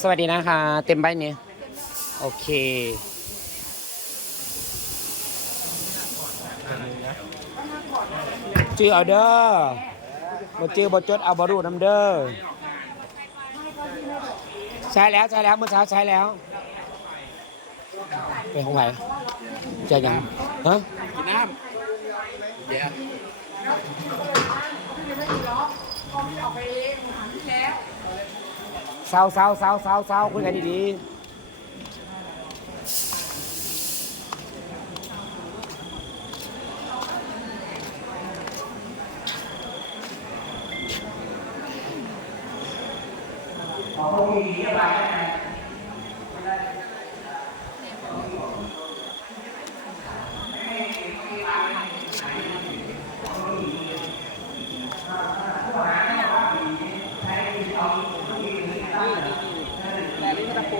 สวัสดีนะคะ เต็มใบนี้โอเคจื้อเอาเด้อมาจื้อบจดเอาบรูน้ำเด้อใช้แล้วใช้แล้วเมื่อเช้าใช้แล้วไปของไหนจะยังฮะกินน้ำเดี๋ยว เศร้าเศร้าเศร้าเศร้าเศร้าคุยกันดีๆ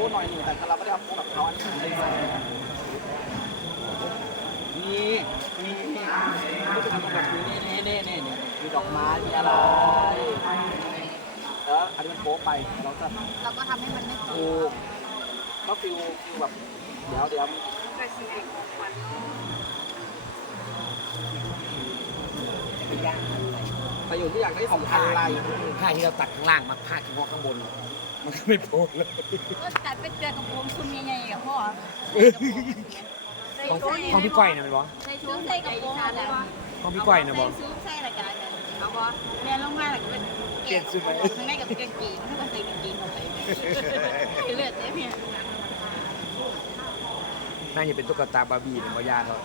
นี่หน่อยหนึ่งแต่เราไม่ได้เอาโป๊แบบเขาอันนี้ไม่ใส่นี่นี่นี่นี่เป็นแบบนี้นี่นี่นี่นี่มีดอกไม้มีอะไรเอออันนี้มันโป๊ไปเราจะเราก็ทำให้มันไม่ดูก็ฟิลฟิลแบบเดี๋ยวเดี๋ยวประโยชน์ที่อยากได้ของอะไรผ้าที่เราตัดข้างล่างมาผ้าที่งอกข้างบน มันก็ไม่โผล่เลยก็ตัดไปเจอกระโปรงชุมใหญ่ๆกับพ่อของของพี่ก้อยนะเป็นบอใส่ชุดใส่กระโปรงอะไรของพี่ก้อยนะบอใส่ชุดใส่อะไรกันเอาบอเรียนลงมาแล้วก็เป็นเกล็ดข้างในกับกางเกงถ้าก็ใส่กางเกงเข้าไปเลือดเนี่ยพี่น่าจะเป็นตุ๊กตาบาร์บี้เนี่ยบอยาเขา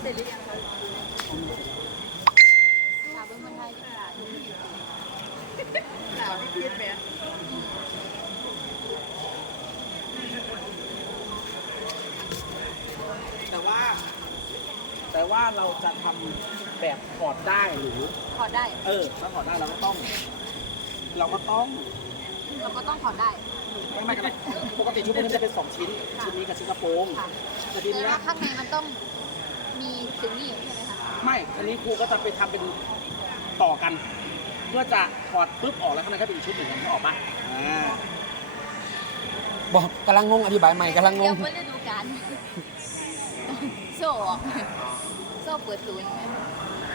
เสร็จหรือยังคะถามเป็นคนไทยดีกว่า ถามไม่คิดไหมแต่ว่า แต่ว่าเราจะทำแบบถอดได้หรือ ถอดได้ เออถ้าถอดได้เราก็ต้อง เราก็ต้องเราก็ต้องถอดได้ ไม่ไม่ไม่ปกติชุดนี้จะเป็นสองชิ้นชุดนี้กับชิ้นกระโปรงค่ะแต่ทีแต่นี้ว่าข้างในมันต้องมีถึงนี่ใช่ไหมคะ ไม่อันนี้ครูก็จะไปทำเป็นต่อกัน เพื่อจะถอดปุ๊บออกแล้วข้างในก็เป็นอีกชุดหนึ่งนึกออกปะอ่าบอกกำลังงงอธิบายใหม่กำลังงยังงไม่ได้ดูการโซ่ออกโซ่เปิดศูนย์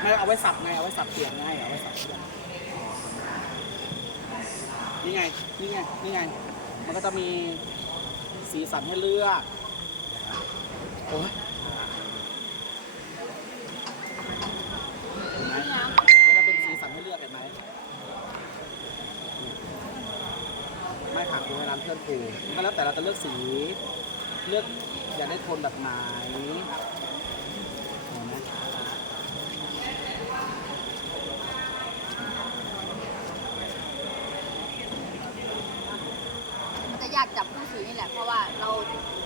ไม่เอาไว้สับไงเอาไว้สับเปลี่ยนไงเอาไว้สับเปลี่ยนนี่ไงนี่ไงนี่ไง มันก็จะมีสีสันให้เลือกโอ้ย เห็นไหมมันจะเป็นสีสันให้เลือกเห็นไหมไม่ ค่ะคุณให้ร้านเพื่อนปูก็แล้วแต่เราจะเลือกสี เลือกอยากได้โทนแบบไหนเห็นไหมมันจะยากจับคู่สีนี่แหละ เพราะว่าเรา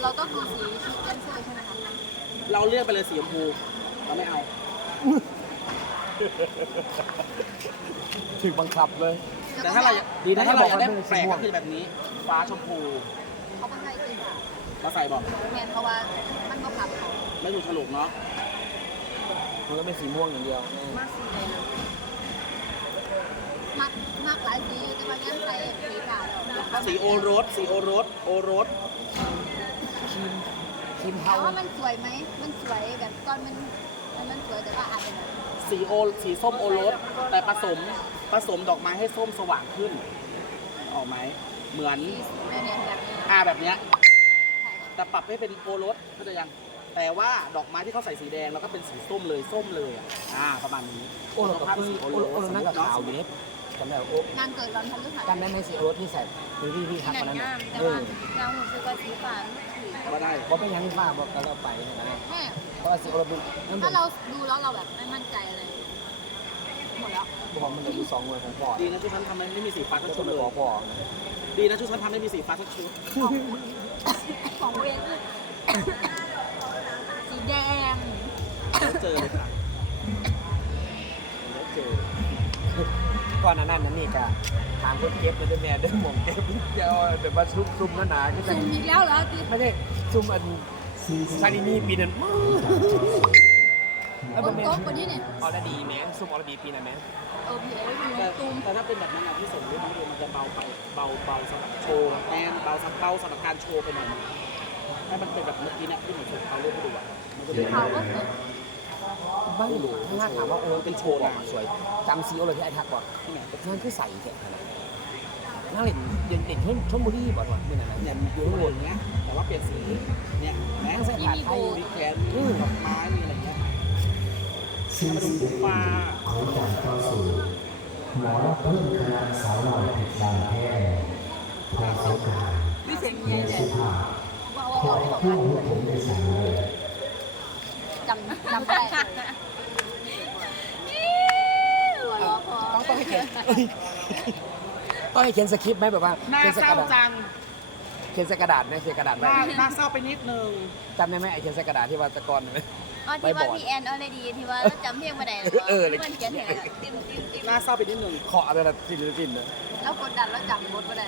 เราต้องดูสีชุดแดนเซอร์ใช่ไหมคะเราเลือกไปเลยสีชมพูเราไม่เอาถึงบังคับเลย แต่ถ้าเราดีนะถ้าเราอยากได้ที่บอกว่าแปลกเป็นสีม่วก็งคือแบบนี้ ฟ้าชมพูเขาเป็นใครจริงเราใส่บอกแทนเพราะว่ามันก็ขับเขาไม่ถูกฉลุกเนาะมันก็เป็นสีม่วงอย่างเดียวมากสีแดงมากมากหลายสีอยู่แต่ว่ายังใส่สีขาวแล้วสีโอรสสีโอรสโอรสครีมครีมแต่เทาว่ามันสวยไหมมันสวยแบบตอนมัน มันสวยแต่ว่าอาจจะแบบสีโอสีส้มโอรส แต่ผสมผสมดอกไม้ให้ส้มสว่างขึ้น ออกไหมเหมือนเนี่ยเนี่ยแบบนี้อาแบบเนี้ยใช่แต่ปรับให้เป็นโอรสเข้าใจยัง แต่ว่าดอกไม้ที่เขาใส่สีแดงแล้วก็เป็นสีส้มเลยส้มเลยอะอ่าประมาณนี้โอ้เรากับภาพพี่สีโอ้โอรโอ้สเรานั่งกับเนาะขาวอยู่เนี่ย จำได้ว่าโอ้งานเกิดร้อนทำด้วยค่ะจำได้ไหมสีโอรสที่ใส่พี่พี่พี่ทักงาวันนนั้นงาน่ะมแต่เอว่าอเราหูสึกว่าสีฟ้ามันถือก็ได้บอกเป็นยังฟ้าบอกกันเราไปนะแม่เพราะว่าสีโอรสมันมันถ้าเราดูแล้วเราแบบไม่มั่นใจอะไรหมดแล้วบอกมันเหลืออยู่สองหน่วยของพ่อดีนะชุดฉันทำไม่มีสีฟ้าก็ทั้งต้ชุองดไปเลยขอพ่อดีนะชุดฉันทำไม่มีสีฟ้าทั้งชุดของของเวงสีแดงแล้วเจอเลยค่ะแล้วเจอ ก่อนหนานั้นนั่นนี่กะทางคนเก็บมันจะแม่เดินหม่องเก็บเดี๋ยวแบบว่าซุ่มซุ่มหนาๆก็จะซุ่มอีกแล้วเหรอติไม่ใช่ซุ่มอันซาดินี่ปีนั้นอ้ยฝบ่นแม่ตกนกว่านี้เนี่ยออลดีแม่งซุปออลดีปีนั้นแม่งเออพี่เอ๋ยแต่ตูมแต่ถ้าเป็นแบบนั้นอะที่ส่งเรื่องนี้มันจะเบาไปเบาเบาสำหรับโชว์แอนเบาสำหรับเบาสำหรับการโชว์ไปหน่อยให้มันเป็นแบบเมื่อกี้เนี่ยที่หนูโชว์เขาเรื่องให้ดูอะมันจะสีเป็นขาวก็ส วยไม่รู้ถ้าถามว่าโอ้เป็นโชว์ออกมาสวยจำซีโอเลยที่ไอ้ทักบอกที่ไหนนั่นคือใส่แค่นั้นนั่งเล่นเด่นเด่นชนชนบุรีบ่อยๆเมื่อนั้นเนี่เนี่ยยมันอยู่ข้างบนเนี้ยแต่ว่าเปลี่ยนสีเนี่ยแม้ใส่ผ้าไทยมีแขนมีดอกไม้มีอะไรเงี้ยมาดูปุ๊บมาของการเข้าสู่หมอเพิ่มคณะสาวหน่อยผิดบางแพร่พอสงกรารไม่เสียงเมีเงี้ยยสุภาพว่าขอว่าคู่ให้ผมได้สั่งเลย จำจำได้ตัวล้อพอต้องต้องให้เขียนต้องให้เขียนสคริปต์ไหมแบบว่าหน้าเขียนใส่เศกร้าระดาษจังเขียนใส่กระดาษไหมเขียนกระดาษหไว้น้าหน้าเศร้าไปนิดนึงจำได้ไหมไอ้เขียนใส่กระดาษที่ว่าแตะกอนไหมอ๋อที่ว่าพี่แอนออลดีที่ว่าจำเพลงมาได้หรเออเลยมันเขียนเห็นอะไรติ้มติ้มติ้มหน้าเศร้าไปนิดนึงขออะไรนะสิ้นหรือสิ้นนะแล้วกดดันแล้วจำบทมาได้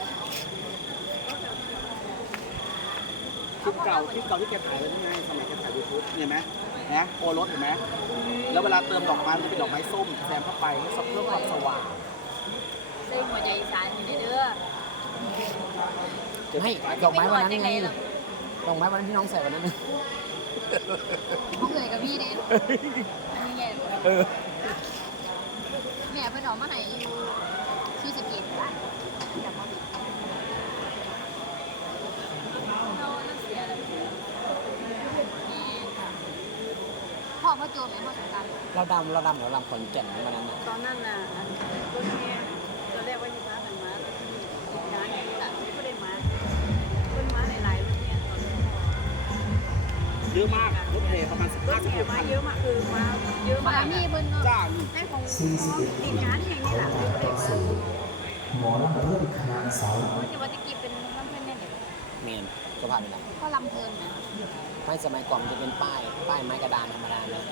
คลิปเก่าคลิปเก่าที่แกถ่ายไว้นี่ไงสมัยแกถ่ายยูทูบเห็นไหม นะโอรสเห็นไหมแล้วเวลาเติมดอกไม้มันจะเป็นดอกไม้ส้มแซมเข้าไปให้เพิ่มความสว่างซึ่งหัวใจอีสานอยู่ในเด้อให้ดอกไม้วันนั้นจังไงไงล่ะดอกไม้วันนั้นที่น้องใส่วันนั้นห้องเลยกับพี่เนี่ยอันนี้ไงเออแม่เพิ่นเออกมาให้อยู่ที่สกิลจำบ่ผิดเราเราเสียแล้วนี่ค่ะ พ่อพ่อโจมไหมพ่อสงกรารเราดำเราดำเราดำขอนแก่นวันนั้นนะตอนนั้นน่ะอันรถแม่ตอนแรกว่าจะพากันมาย้ายไงล่ะไม่ได้มาคนมาหลายๆรถเนี่ยตอนนี้เยอะมากรถเมล์ประมาณ15 16คันเยอะมากคือมาเยอะมากนี่เพิ่นจ้าให้ของ41ปีติดงานอย่างขนี้องแหละการเข้าสู่หมอเพิ่มคณะสาวหน่อยที่ว่าจะกินเป็นลำเพลินเนี่ยเดี๋ยว เมน ก็ผ่านไปแล้วก็ลำเพลินนะไม่สมัยก่อนมันจะเป็นป้ายป้ายไม้กระดานธรรมดานะ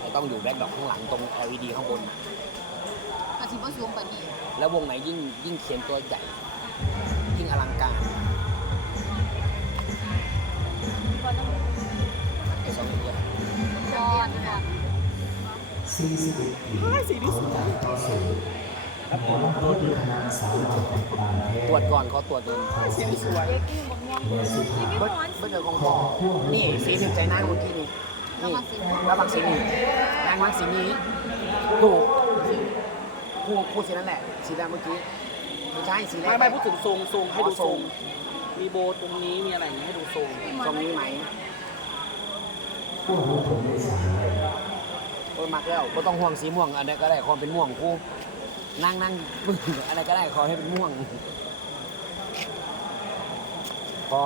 แต่ต้องอยู่แบ็คดอกข้างหลังตรง LED ข้างบนกระชิบว่าสูงกว่านี้แล้ววงไหนยิ่งยิ่งเขียนตัวใหญ่ ยิ่งอลังการก็ต้องสองอย่างจอนก่อน41ปีของการเข้าสู่หมอเพิ่มคณะส ตรวจก่อนเขาตรวจเลยพอสงกรารเด็กนี่บอกม่วงเมียสุภาพเบิ้ลเบิ้ลเจอของขพ่ออคู่ให้นี่สีถึงใจนางเมื่อกี้นี่นี่ระวังสีนี้นางมักสีนี้ถูกถูกพูดสีนั่นแหละ สีแดงเมื่อกี้ไม่ใช่สีแดงไม่ไม่พูดถึงทรงทรงให้ดูทรง มีโบตรงนี้มีอะไรอย่างเงี้ยให้ดูทรงตรงนี้ไหมคู่ให้ผมได้สั่งเลยเออมักแล้วก็ต้องห่วงสีม่วงอันนี้ก็ได้ความเป็นม่วงกู นั่งนั่งอะไรก็ได้ขอให้เป็นม่วงพอ